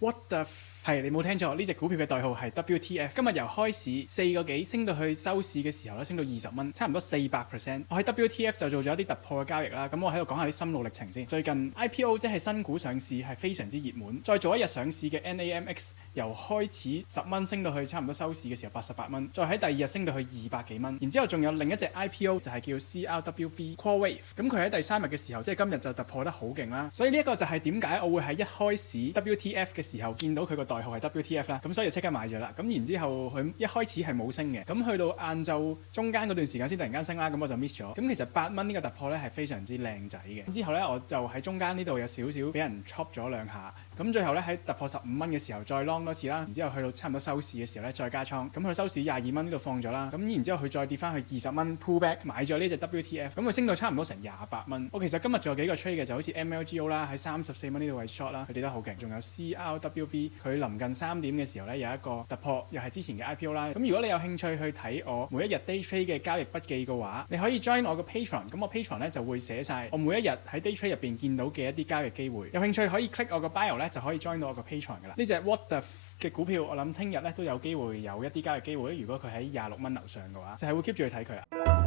What the 係你冇聽錯，呢隻股票嘅代號係 WTF。今日由開市4個幾升到去收市嘅時候咧，升到20蚊，差唔多400%。我喺 WTF 就做咗一啲突破嘅交易啦。咁我喺度講下啲心路歷程先。最近 IPO 即係新股上市係非常之熱門，再做一日上市嘅 NAMX 由開始10蚊升到去差唔多收市嘅時候88蚊，再喺第二日升到去200幾蚊。然之後仲有另一隻 IPO 就係叫 CRWV CoreWave， 咁佢喺第3日嘅時候，即係今日就突破得好勁啦。所以呢一個就係點解我會喺一開始 WTF 嘅時候見到佢個代號係 WTF 啦，咁所以就即刻買咗啦。咁然之後佢一開始係冇升嘅，咁去到晏晝中間嗰段時間先突然間升啦，咁我就 miss 咗。咁其實8蚊呢個突破咧係非常之靚仔嘅。之後咧我就喺中間呢度有少少俾人 chop 咗兩下，咁最後咧喺突破15蚊嘅時候再 long 多次啦，然之後去到差唔多收市嘅時候咧再加倉，咁佢收市22蚊呢度放咗啦，咁然之後佢再跌翻去20蚊 pull back 買咗呢隻 WTF， 咁佢升到差唔多成28蚊。我其實今日仲有幾個 trade 嘅，就好似 MLGO 啦，喺34蚊呢度位 short 啦，佢跌得好勁，仲有 CRWV 佢臨近3點嘅時候咧有一個突破，又係之前嘅 IPO 啦。咁如果你有興趣去睇我每一日 day trade 嘅交易筆記嘅話，你可以 join 我個 Patreon， 咁我 Patreon 咧就會寫晒我每一日喺 day trade 入邊見到嘅一啲交易機會。有興趣可以 click 我個 bio 咧就可以 join 到我個 Patreon 噶啦。呢隻 What the 嘅股票我諗聽日咧都有機會有一啲交易機會，如果佢喺26蚊樓上嘅話，就係會 keep 住去睇佢啦。